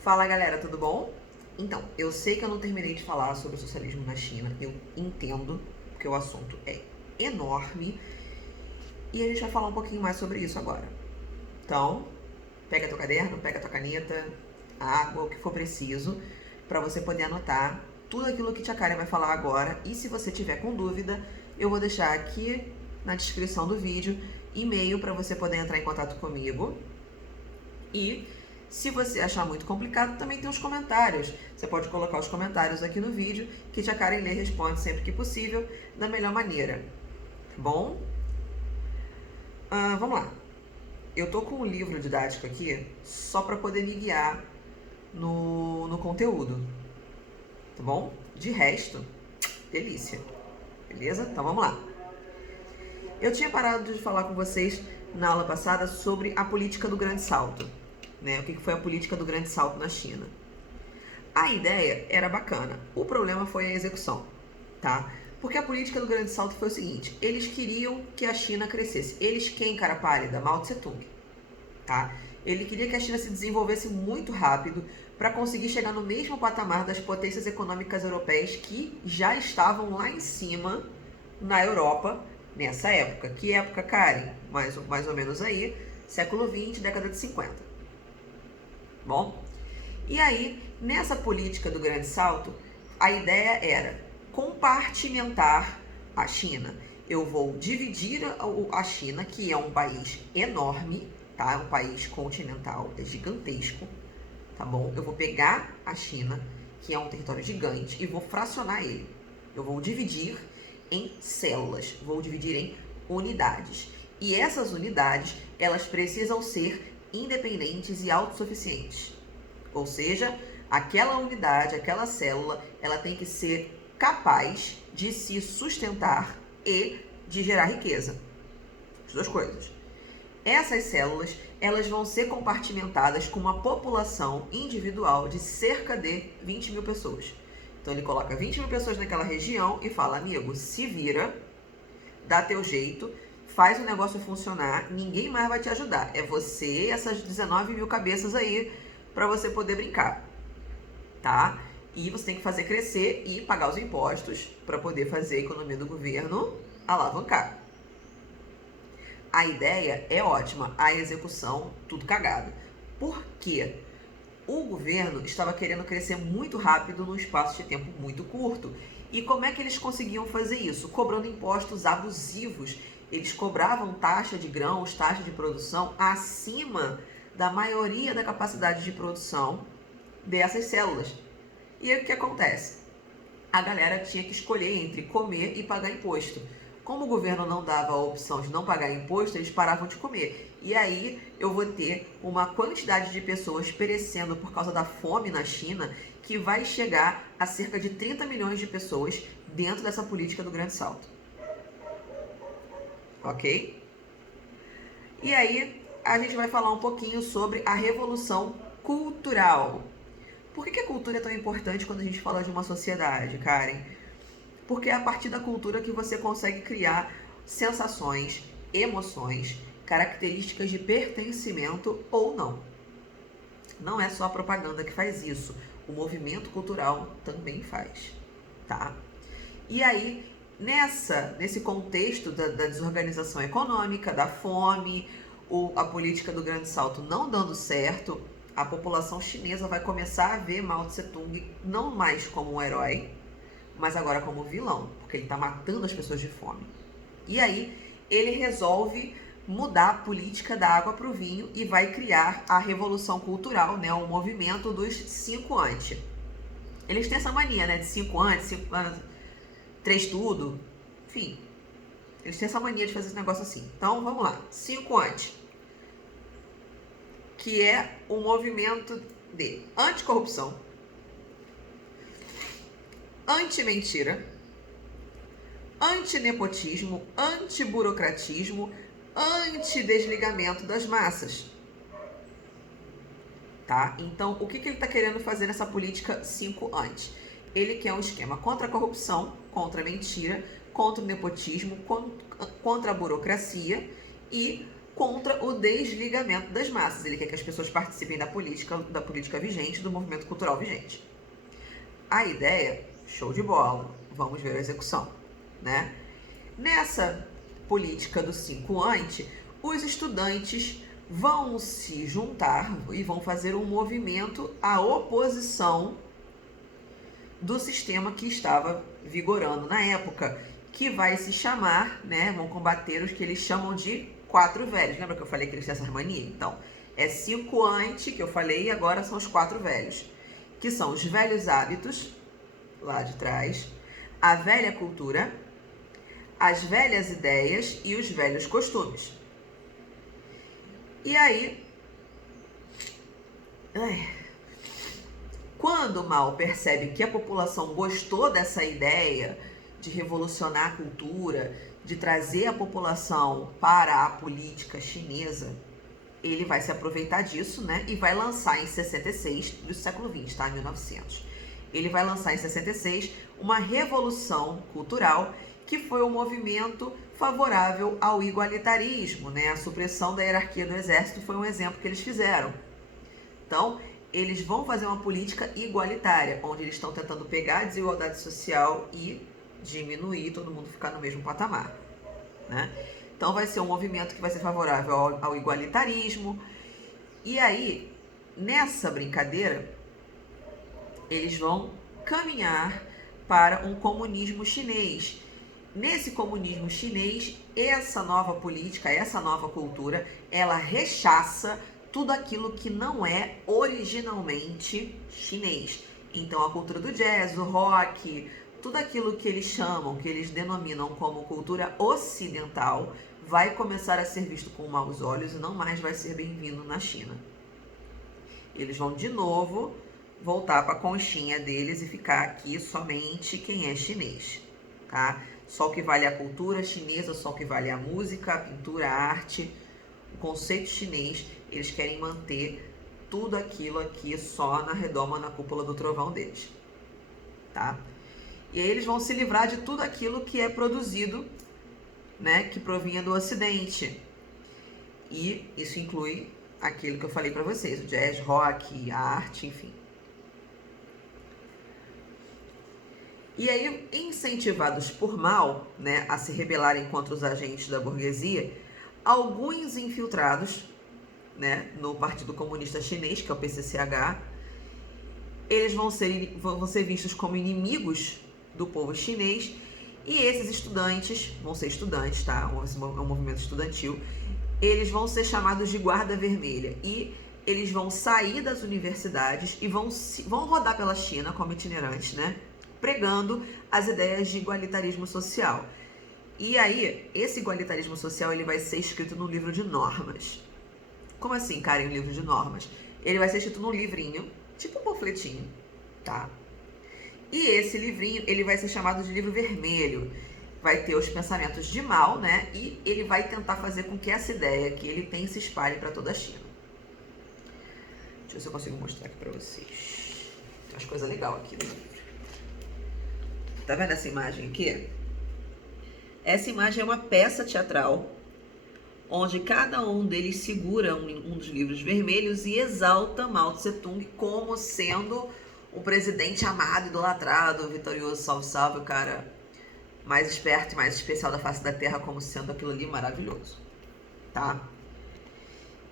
Fala galera, tudo bom? Então, eu sei que eu não terminei de falar sobre o socialismo na China, eu entendo, porque o assunto é enorme e a gente vai falar um pouquinho mais sobre isso agora. Então, pega teu caderno, pega tua caneta, água, o que for preciso, para você poder anotar tudo aquilo que tia Karen vai falar agora. E se você tiver com dúvida, eu vou deixar aqui na descrição do vídeo e-mail para você poder entrar em contato comigo. E se você achar muito complicado, também tem os comentários. Você pode colocar os comentários aqui no vídeo, que tia Karen lê e responde sempre que possível, da melhor maneira. Tá bom? Vamos lá. Eu tô com um livro didático aqui só para poder me guiar no conteúdo. Tá bom? De resto, delícia. Beleza? Então vamos lá. Eu tinha parado de falar com vocês na aula passada sobre a política do grande salto. Né? O que foi a política do grande salto na China. A ideia era bacana, o problema foi a execução, tá? Porque a política do grande salto foi o seguinte, eles queriam que a China crescesse. Eles quem, cara pálida? Mao Tse-tung, tá? Ele queria que a China se desenvolvesse muito rápido para conseguir chegar no mesmo patamar das potências econômicas europeias que já estavam lá em cima na Europa nessa época. Que época, Karen? Mais ou menos aí, século XX, década de 50. Bom, e aí, nessa política do grande salto, a ideia era compartimentar a China. Eu vou dividir a China, que é um país enorme, tá? É um país continental, é gigantesco, tá bom? Eu vou pegar a China, que é um território gigante, e vou fracionar ele. Eu vou dividir em células, vou dividir em unidades. E essas unidades, elas precisam ser independentes e autossuficientes. Ou seja, aquela unidade, aquela célula, ela tem que ser capaz de se sustentar e de gerar riqueza. As duas coisas. Essas células, elas vão ser compartimentadas com uma população individual de cerca de 20 mil pessoas. Então ele coloca 20 mil pessoas naquela região e fala, amigo, se vira, dá teu jeito, faz o negócio funcionar, ninguém mais vai te ajudar. É você e essas 19 mil cabeças aí para você poder brincar, tá? E você tem que fazer crescer e pagar os impostos para poder fazer a economia do governo alavancar. A ideia é ótima, a execução, tudo cagado. Por quê? O governo estava querendo crescer muito rápido num espaço de tempo muito curto. E como é que eles conseguiam fazer isso? Cobrando impostos abusivos. Eles cobravam taxa de grãos, taxa de produção acima da maioria da capacidade de produção dessas células. E aí o que acontece? A galera tinha que escolher entre comer e pagar imposto. Como o governo não dava a opção de não pagar imposto, eles paravam de comer. E aí eu vou ter uma quantidade de pessoas perecendo por causa da fome na China que vai chegar a cerca de 30 milhões de pessoas dentro dessa política do grande salto. Ok? E aí a gente vai falar um pouquinho sobre a revolução cultural. Por que a cultura é tão importante quando a gente fala de uma sociedade, Karen? Porque é a partir da cultura que você consegue criar sensações, emoções, características de pertencimento ou não. Não é só a propaganda que faz isso, o movimento cultural também faz, tá? E aí, nesse contexto da desorganização econômica, da fome, a política do grande salto não dando certo, a população chinesa vai começar a ver Mao Tse-tung não mais como um herói, mas agora como vilão, porque ele está matando as pessoas de fome. E aí ele resolve mudar a política da água para o vinho e vai criar a revolução cultural, né, o movimento dos 5 antes. Eles têm essa mania, né, de 5 antes, 5 anos, 3 tudo, enfim. Eles têm essa mania de fazer esse negócio assim. Então, vamos lá. 5 antes. Que é o movimento de anticorrupção, anti-mentira, anti-nepotismo, anti-burocratismo, anti-desligamento das massas. Tá? Então, o que ele está querendo fazer nessa política 5 antes? Ele quer um esquema contra a corrupção, contra a mentira, contra o nepotismo, contra a burocracia e contra o desligamento das massas. Ele quer que as pessoas participem da política vigente, do movimento cultural vigente. A ideia, show de bola, vamos ver a execução, né? Nessa política do 5 ante, os estudantes vão se juntar e vão fazer um movimento à oposição do sistema que estava vigorando na época, que vai se chamar, né, vão combater os que eles chamam de 4 velhos. Lembra que eu falei que eles têm essa mania? Então, é 5 ante, que eu falei, e agora são os 4 velhos, que são os velhos hábitos, lá de trás, a velha cultura, as velhas ideias e os velhos costumes. E aí, quando Mao percebe que a população gostou dessa ideia de revolucionar a cultura, de trazer a população para a política chinesa, ele vai se aproveitar disso, né? E vai lançar em 66, do século 20, tá? 1900. Ele vai lançar em 66 uma revolução cultural que foi um movimento favorável ao igualitarismo, né? A supressão da hierarquia do exército foi um exemplo que eles fizeram. Então, eles vão fazer uma política igualitária, onde eles estão tentando pegar a desigualdade social e diminuir, todo mundo ficar no mesmo patamar, né? Então, vai ser um movimento que vai ser favorável ao igualitarismo. E aí, nessa brincadeira, eles vão caminhar para um comunismo chinês. Nesse comunismo chinês, essa nova política, essa nova cultura, ela rechaça tudo aquilo que não é originalmente chinês. Então, a cultura do jazz, o rock, tudo aquilo que eles chamam, que eles denominam como cultura ocidental, vai começar a ser visto com maus olhos e não mais vai ser bem-vindo na China. Eles vão de novo voltar para a conchinha deles e ficar aqui somente quem é chinês, tá? Só o que vale a cultura chinesa, só o que vale a música, a pintura, a arte, o conceito chinês. Eles querem manter tudo aquilo aqui só na redoma, na cúpula do trovão deles, tá? E aí eles vão se livrar de tudo aquilo que é produzido, né, que provinha do Ocidente. E isso inclui aquilo que eu falei para vocês, o jazz, rock, a arte, enfim. E aí, incentivados por Mao, né, a se rebelarem contra os agentes da burguesia, alguns infiltrados, né, no Partido Comunista Chinês, que é o PCCH, eles vão ser vistos como inimigos do povo chinês, e esses estudantes, vão ser estudantes, tá? É um movimento estudantil, eles vão ser chamados de Guarda Vermelha, e eles vão sair das universidades e vão rodar pela China como itinerantes, né? Pregando as ideias de igualitarismo social. E aí, esse igualitarismo social, ele vai ser escrito no livro de normas. Como assim, cara, um livro de normas? Ele vai ser escrito num livrinho, tipo um panfletinho, tá? E esse livrinho, ele vai ser chamado de livro vermelho. Vai ter os pensamentos de Mao, né? E ele vai tentar fazer com que essa ideia que ele tem se espalhe para toda a China. Deixa eu ver se eu consigo mostrar aqui para vocês. Tem umas coisas legais aqui no livro. Tá vendo essa imagem aqui? Essa imagem é uma peça teatral, onde cada um deles segura um dos livros vermelhos e exalta Mao Tse-tung como sendo o presidente amado, idolatrado, vitorioso, salve, salve, o cara mais esperto e mais especial da face da Terra, como sendo aquilo ali maravilhoso, tá?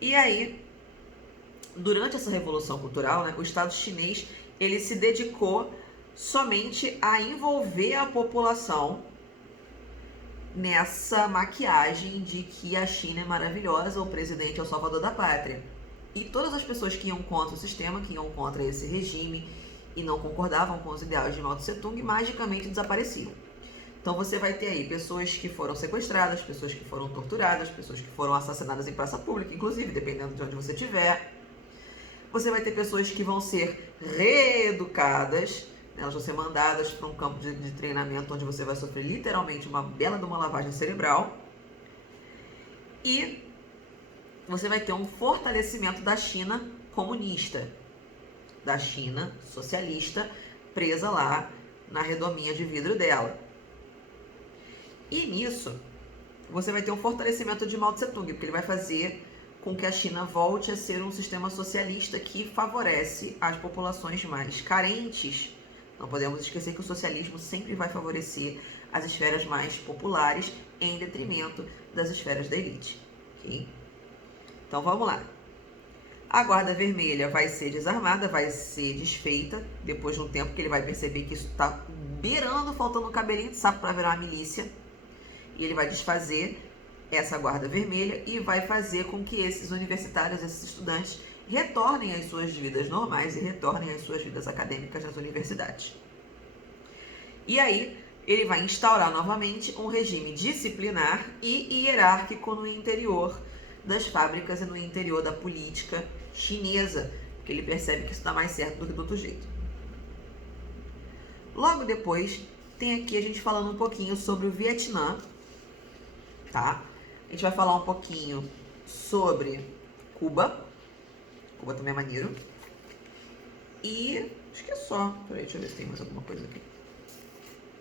E aí, durante essa revolução cultural, né, o Estado chinês, ele se dedicou somente a envolver a população nessa maquiagem de que a China é maravilhosa, o presidente é o salvador da pátria. E todas as pessoas que iam contra o sistema, que iam contra esse regime e não concordavam com os ideais de Mao Tse-tung, magicamente desapareciam. Então você vai ter aí pessoas que foram sequestradas, pessoas que foram torturadas, pessoas que foram assassinadas em praça pública, inclusive, dependendo de onde você estiver. Você vai ter pessoas que vão ser reeducadas, elas vão ser mandadas para um campo de treinamento onde você vai sofrer literalmente uma bela de uma lavagem cerebral. E você vai ter um fortalecimento da China comunista, da China socialista, presa lá na redominha de vidro dela. E nisso, você vai ter um fortalecimento de Mao Tse Tung, porque ele vai fazer com que a China volte a ser um sistema socialista que favorece as populações mais carentes. Não podemos esquecer que o socialismo sempre vai favorecer as esferas mais populares em detrimento das esferas da elite. Okay? Então vamos lá. A Guarda Vermelha vai ser desarmada, vai ser desfeita, depois de um tempo que ele vai perceber que isso está beirando, faltando um cabelinho de sapo para virar uma milícia. E ele vai desfazer essa Guarda Vermelha e vai fazer com que esses universitários, esses estudantes, retornem às suas vidas normais e retornem às suas vidas acadêmicas nas universidades. E aí, ele vai instaurar novamente um regime disciplinar e hierárquico no interior das fábricas e no interior da política chinesa, porque ele percebe que isso dá mais certo do que do outro jeito. Logo depois, tem aqui a gente falando um pouquinho sobre o Vietnã, tá? A gente vai falar um pouquinho sobre Cuba. Cuba também é maneiro. E acho que é só. Peraí, deixa eu ver se tem mais alguma coisa aqui.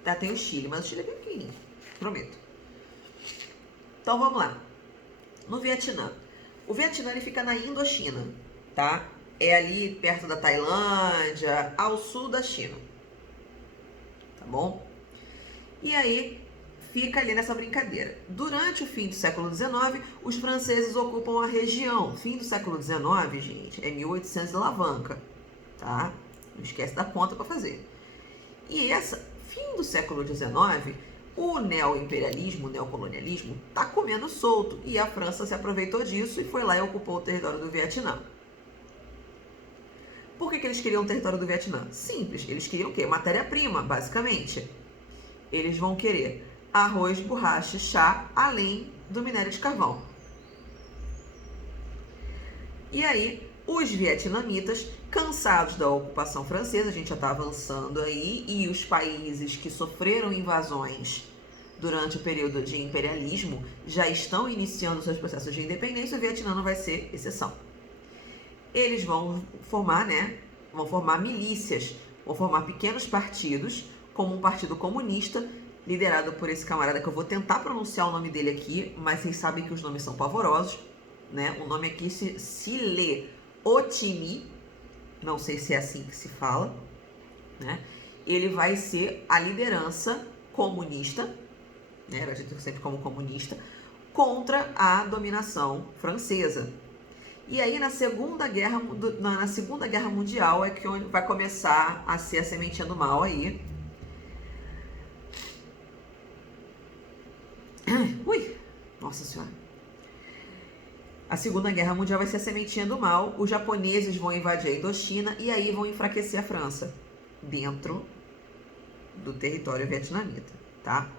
Tá, tem o Chile, mas o Chile é bem pequenininho, prometo. Então vamos lá. No Vietnã. O Vietnã ele fica na Indochina, tá? É ali perto da Tailândia, ao sul da China. Tá bom? E aí fica ali nessa brincadeira. Durante o fim do século XIX, os franceses ocupam a região. Fim do século XIX, gente, é 1800 de alavanca, tá? Não esquece da conta para fazer. E fim do século XIX, o neoimperialismo, o neocolonialismo, tá comendo solto. E a França se aproveitou disso e foi lá e ocupou o território do Vietnã. Por que eles queriam o território do Vietnã? Simples, eles queriam o quê? Matéria-prima, basicamente. Eles vão querer arroz, borracha, chá, além do minério de carvão. E aí, os vietnamitas, cansados da ocupação francesa, a gente já está avançando aí, e os países que sofreram invasões durante o período de imperialismo já estão iniciando seus processos de independência, o Vietnã não vai ser exceção. Eles vão formar, Vão formar milícias, vão formar pequenos partidos, como um partido comunista, liderado por esse camarada que eu vou tentar pronunciar o nome dele aqui, mas vocês sabem que os nomes são pavorosos, né? O nome aqui se lê Ho Chi Minh, não sei se é assim que se fala, né? Ele vai ser a liderança comunista, né? Era dito sempre como comunista, contra a dominação francesa. E aí na Segunda Guerra Mundial é que vai começar a ser a sementinha do mal aí. Ui, nossa senhora. A Segunda Guerra Mundial vai ser a sementinha do mal. Os japoneses vão invadir a Indochina e aí vão enfraquecer a França dentro do território vietnamita, tá?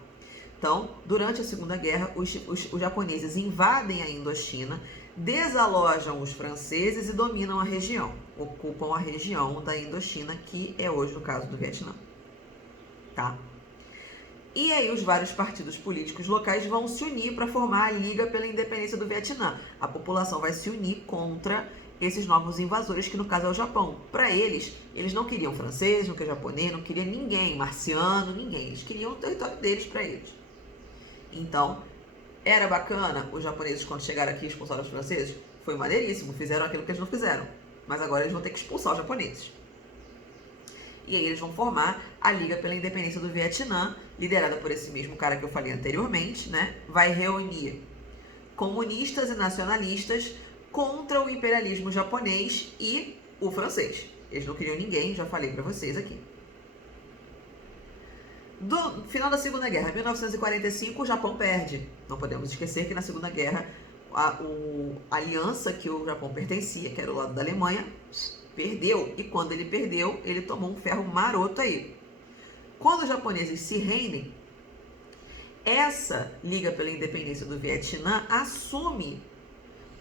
Então, durante a Segunda Guerra, os japoneses invadem a Indochina, desalojam os franceses e dominam a região. Ocupam a região da Indochina, que é hoje o caso do Vietnã, tá? E aí os vários partidos políticos locais vão se unir para formar a Liga pela Independência do Vietnã. A população vai se unir contra esses novos invasores, que no caso é o Japão. Para eles não queriam francês, não queriam japonês, não queriam ninguém, marciano, ninguém. Eles queriam o território deles para eles. Então, era bacana os japoneses quando chegaram aqui e expulsaram os franceses? Foi maneiríssimo, fizeram aquilo que eles não fizeram. Mas agora eles vão ter que expulsar os japoneses. E aí eles vão formar a Liga pela Independência do Vietnã, liderada por esse mesmo cara que eu falei anteriormente, né? Vai reunir comunistas e nacionalistas contra o imperialismo japonês e o francês. Eles não queriam ninguém, já falei pra vocês aqui. Do final da Segunda Guerra, 1945, o Japão perde. Não podemos esquecer que na Segunda Guerra, a aliança que o Japão pertencia, que era o lado da Alemanha, perdeu. E quando ele perdeu, ele tomou um ferro maroto aí. Quando os japoneses se rendem, essa Liga pela Independência do Vietnã assume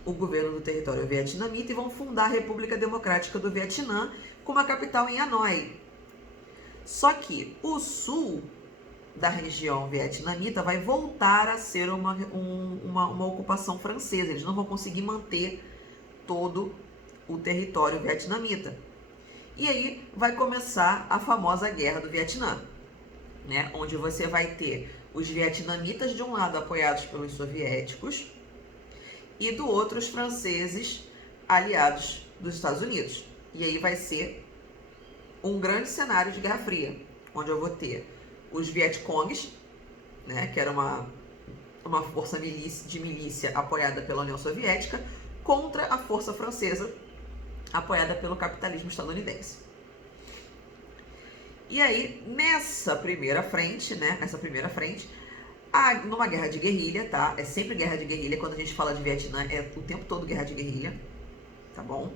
o governo do território vietnamita e vão fundar a República Democrática do Vietnã, com uma capital em Hanoi. Só que o sul da região vietnamita vai voltar a ser uma ocupação francesa. Eles não vão conseguir manter todo o território vietnamita. E aí vai começar a famosa Guerra do Vietnã, né? Onde você vai ter os vietnamitas de um lado apoiados pelos soviéticos e do outro os franceses aliados dos Estados Unidos. E aí vai ser um grande cenário de Guerra Fria, onde eu vou ter os Vietcongs, né, que era uma força de milícia apoiada pela União Soviética, contra a força francesa apoiada pelo capitalismo estadunidense. E aí, nessa primeira frente, numa guerra de guerrilha, tá? É sempre guerra de guerrilha. Quando a gente fala de Vietnã, é o tempo todo guerra de guerrilha, tá bom?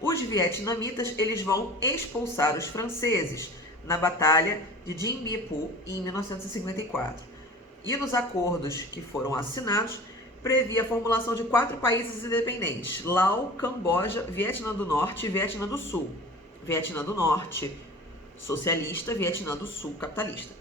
Os vietnamitas, eles vão expulsar os franceses na Batalha de Dien Bien Phu em 1954. E nos acordos que foram assinados, previa a formulação de 4 países independentes: Laos, Camboja, Vietnã do Norte e Vietnã do Sul. Vietnã do Norte socialista, Vietnã do Sul capitalista.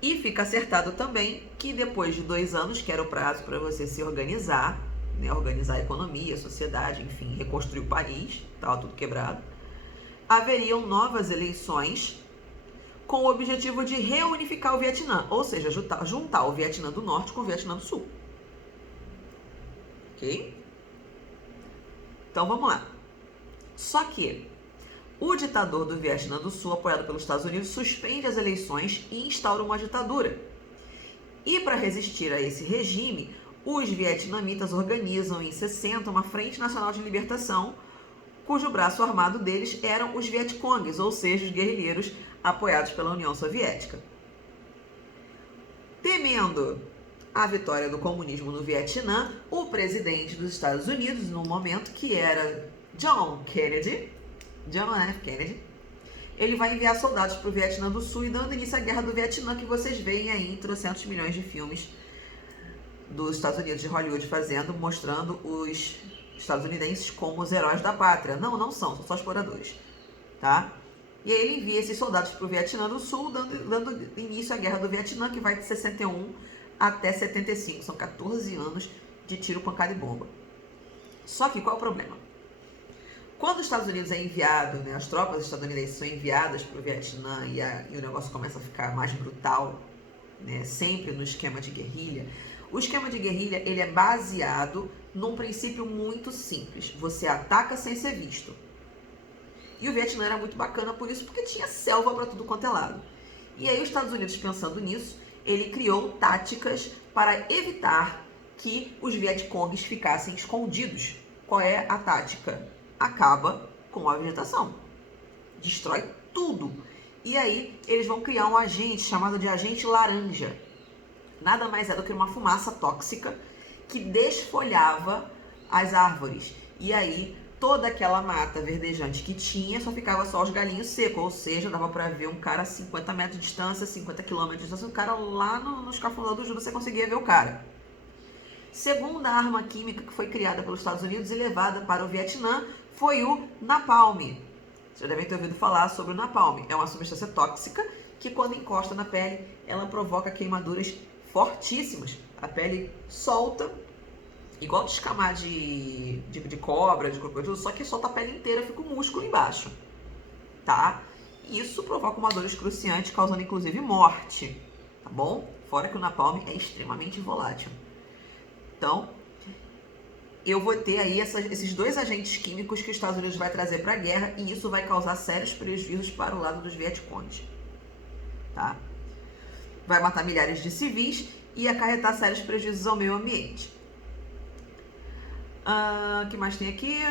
E fica acertado também que depois de 2 anos, que era o prazo para você se organizar, né, organizar a economia, a sociedade, enfim, reconstruir o país, estava tudo quebrado, haveriam novas eleições com o objetivo de reunificar o Vietnã, ou seja, juntar o Vietnã do Norte com o Vietnã do Sul. Ok? Então vamos lá. Só que o ditador do Vietnã do Sul, apoiado pelos Estados Unidos, suspende as eleições e instaura uma ditadura. E para resistir a esse regime, os vietnamitas organizam em 60 uma Frente Nacional de Libertação, cujo braço armado deles eram os Vietcongs, ou seja, os guerrilheiros apoiados pela União Soviética. Temendo a vitória do comunismo no Vietnã, o presidente dos Estados Unidos, no momento, que era John F. Kennedy, ele vai enviar soldados para o Vietnã do Sul e dando início à Guerra do Vietnã, que vocês veem aí em 300 milhões de filmes dos Estados Unidos, de Hollywood, mostrando os estadunidenses como os heróis da pátria. Não são só exploradores, tá? E aí ele envia esses soldados para o Vietnã do Sul, dando início à Guerra do Vietnã, que vai de 61 até 75. São 14 anos de tiro, pancada e bomba. Só que qual é o problema? Quando os Estados Unidos é enviado, né, as tropas estadunidenses são enviadas para o Vietnã e o negócio começa a ficar mais brutal, né, sempre no esquema de guerrilha. O esquema de guerrilha, ele é baseado num princípio muito simples. Você ataca sem ser visto. E o Vietnã era muito bacana por isso, porque tinha selva para tudo quanto é lado. E aí os Estados Unidos, pensando nisso, ele criou táticas para evitar que os Vietcongs ficassem escondidos. Qual é a tática? Acaba com a vegetação. Destrói tudo. E aí eles vão criar um agente chamado de agente laranja. Nada mais é do que uma fumaça tóxica que desfolhava as árvores. E aí toda aquela mata verdejante que tinha, ficava só os galinhos secos. Ou seja, dava para ver um cara a 50 metros de distância, 50 quilômetros de distância. O cara lá no escafundó do Judas, você conseguia ver o cara. Segunda arma química que foi criada pelos Estados Unidos e levada para o Vietnã foi o napalm. Vocês já devem ter ouvido falar sobre o napalm. É uma substância tóxica que, quando encosta na pele, ela provoca queimaduras fortíssimas. A pele solta, igual descamar de cobra, de crocodilo, só que solta a pele inteira, fica o músculo embaixo, tá? Isso provoca uma dor excruciante, causando inclusive morte, tá bom? Fora que o napalm é extremamente volátil. Então, eu vou ter aí esses 2 agentes químicos que os Estados Unidos vai trazer para a guerra, e isso vai causar sérios prejuízos para o lado dos Vietcongs, tá? Vai matar milhares de civis e acarretar sérios prejuízos ao meio ambiente. O que mais tem aqui?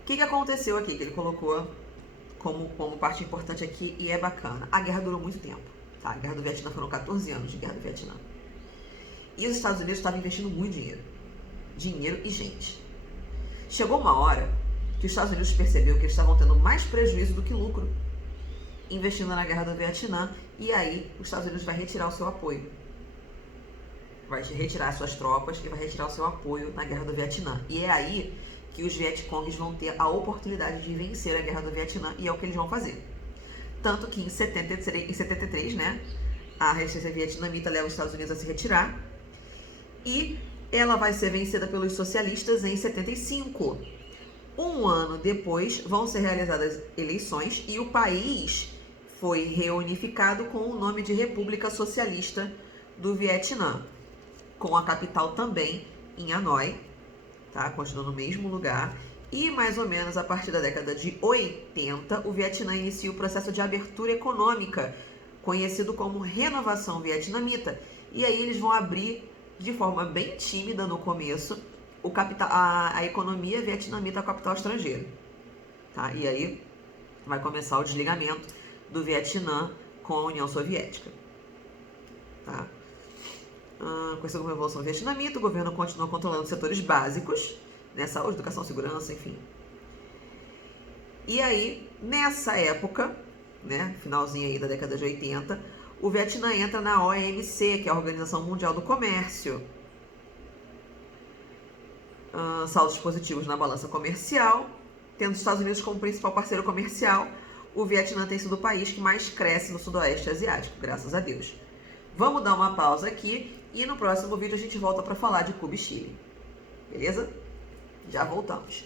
O que aconteceu aqui que ele colocou como parte importante aqui e é bacana? A guerra durou muito tempo, tá? A guerra do Vietnã foram 14 anos de guerra do Vietnã. E os Estados Unidos estavam investindo muito dinheiro e gente. Chegou uma hora que os Estados Unidos percebeu que eles estavam tendo mais prejuízo do que lucro investindo na guerra do Vietnã, e aí os Estados Unidos vai retirar o seu apoio. Vai retirar suas tropas e vai retirar o seu apoio na guerra do Vietnã. E é aí que os Vietcongs vão ter a oportunidade de vencer a guerra do Vietnã, e é o que eles vão fazer. Tanto que em 73, né, a resistência vietnamita leva os Estados Unidos a se retirar, e ela vai ser vencida pelos socialistas em 75. Um ano depois, vão ser realizadas eleições e o país foi reunificado com o nome de República Socialista do Vietnã, com a capital também em Hanoi, tá? Continua no mesmo lugar. E mais ou menos a partir da década de 80, o Vietnã inicia o processo de abertura econômica, conhecido como Renovação Vietnamita. E aí eles vão abrir de forma bem tímida no começo a economia vietnamita ao capital estrangeiro. Tá? E aí vai começar o desligamento do Vietnã com a União Soviética. Tá? Com essa Revolução Vietnamita, o governo continuou controlando setores básicos, né? Saúde, educação, segurança, enfim. E aí, nessa época, né, finalzinho aí da década de 80, o Vietnã entra na OMC, que é a Organização Mundial do Comércio. Saldos positivos na balança comercial, tendo os Estados Unidos como principal parceiro comercial, o Vietnã tem sido o país que mais cresce no Sudoeste Asiático, graças a Deus. Vamos dar uma pausa aqui e no próximo vídeo a gente volta para falar de Cuba e Chile. Beleza? Já voltamos.